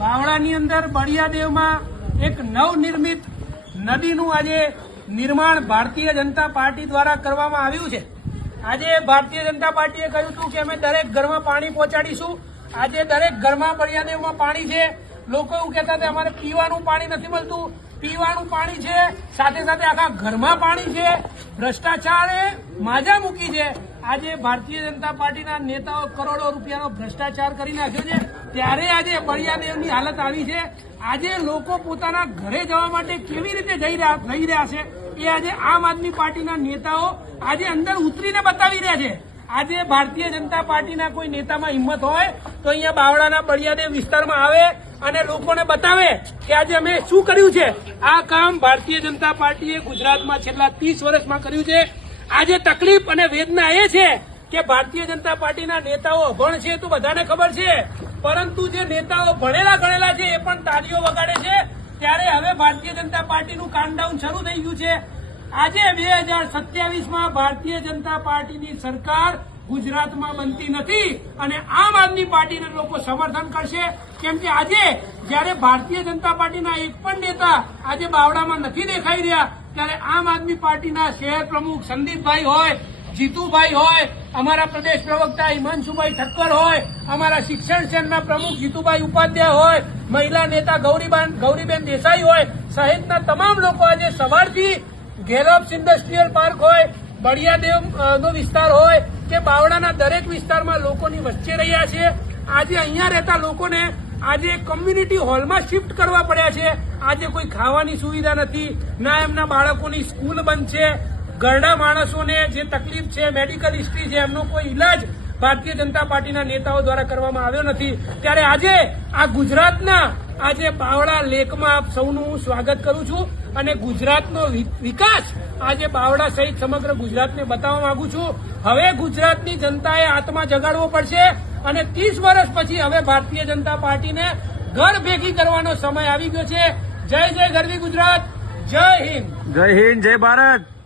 બાવળાની અંદર બળિયાદેવમાં એક નવનિર્મિત નદીનું આજે નિર્માણ ભારતીય જનતા પાર્ટી દ્વારા કરવામાં આવ્યું છે। આજે ભારતીય જનતા પાર્ટીએ કહ્યું હતું કે અમે દરેક ઘરમાં પાણી પહોંચાડીશું। આજે દરેક ઘરમાં બળિયાદેવમાં પાણી છે। લોકો એવું કહેતા હતા અમારે પીવાનું પાણી નથી મળતું, પીવાનું પાણી છે, સાથે સાથે આખા ઘરમાં પાણી છે। ભ્રષ્ટાચારે માજા મૂકી છે। આજે ભારતીય જનતા પાર્ટીના નેતાઓ કરોડો રૂપિયાનો ભ્રષ્ટાચાર કરી નાખ્યો છે, ત્યારે આજે બળિયાદેવની હાલત આવી છે। આજે લોકો પોતાના ઘરે જવા માટે કેવી રીતે જઈ રહ્યા છે એ આજે આમ આદમી પાર્ટીના નેતાઓ આજે અંદર ઉતરીને બતાવી રહ્યા છે। આજે ભારતીય જનતા પાર્ટીના કોઈ નેતામાં હિંમત હોય તો અહીંયા બાવળાના બળિયાદેવ વિસ્તારમાં આવે અને લોકોને બતાવે કે આજે અમે શું કર્યું છે। આ કામ ભારતીય જનતા પાર્ટીએ ગુજરાતમાં છેલ્લા 30 વર્ષમાં કર્યું છે। આજે તકલીફ અને વેદના એ છે કે ભારતીય જનતા પાર્ટીના નેતાઓ અભણ છે તો બધાને ખબર છે, પરંતુ જે નેતાઓ ભણેલા ગણેલા છે એ પણ તાળીઓ વગાડે છે। ત્યારે હવે ભારતીય જનતા પાર્ટીનું કાઉન્ટડાઉન શરૂ થઈ ગયું છે। આજે 2027માં ભારતીય જનતા પાર્ટીની સરકાર ગુજરાતમાં બનતી નથી અને આમ આદમી પાર્ટીને લોકો સમર્થન કરશે, કેમ કે આજે જયારે ભારતીય જનતા પાર્ટીના એક પણ નેતા આજે બાવળામાં નથી દેખાઈ રહ્યા, ત્યારે આમ આદમી પાર્ટીના શહેર પ્રમુખ સંદીપભાઈ હોય, જીતુભાઈ હોય, અમારા પ્રદેશ પ્રવક્તા હિમાંશુભાઈ ઠક્કર હોય, અમારા શિક્ષણ સેલના પ્રમુખ જીતુભાઈ ઉપાધ્યાય હોય, મહિલા નેતા ગૌરીબેન દેસાઈ હોય સહિતના તમામ લોકો આજે સવારથી ગેલોપ્સ ઇન્ડસ્ટ્રીયલ પાર્ક હોય, બળિયાદેવનો વિસ્તાર હોય કે બાવળાના દરેક વિસ્તારમાં લોકોની વચ્ચે રહ્યા છે। આજે અહીંયા રહેતા લોકોને આજે કમ્યુનિટી હોલમાં શિફ્ટ કરવા પડ્યા છે। આજે કોઈ ખાવાની સુવિધા નથી, ના એમના બાળકોની સ્કૂલ બંધ છે, ઘરડા માણસોને જે તકલીફ છે, મેડિકલ હિસ્ટ્રી છે, એમનો કોઈ ઇલાજ ભારતીય જનતા પાર્ટીના નેતાઓ દ્વારા કરવામાં આવ્યો નથી। ત્યારે આજે આ ગુજરાતના આજે બાવળા લેકમાં આપ સૌનું હું સ્વાગત કરું છું અને ગુજરાતનો વિકાસ આજે બાવળા સહિત સમગ્ર ગુજરાતને બતાવવા માંગુ છું। હવે ગુજરાતની જનતાએ આત્મા જગાડવો પડશે અને 30 વર્ષ પછી હવે ભારતીય જનતા પાર્ટીને ઘર ભેગી કરવાનો સમય આવી ગયો છે। જય જય ગરવી ગુજરાત, જય હિન્દ, જય હિન્દ, જય ભારત।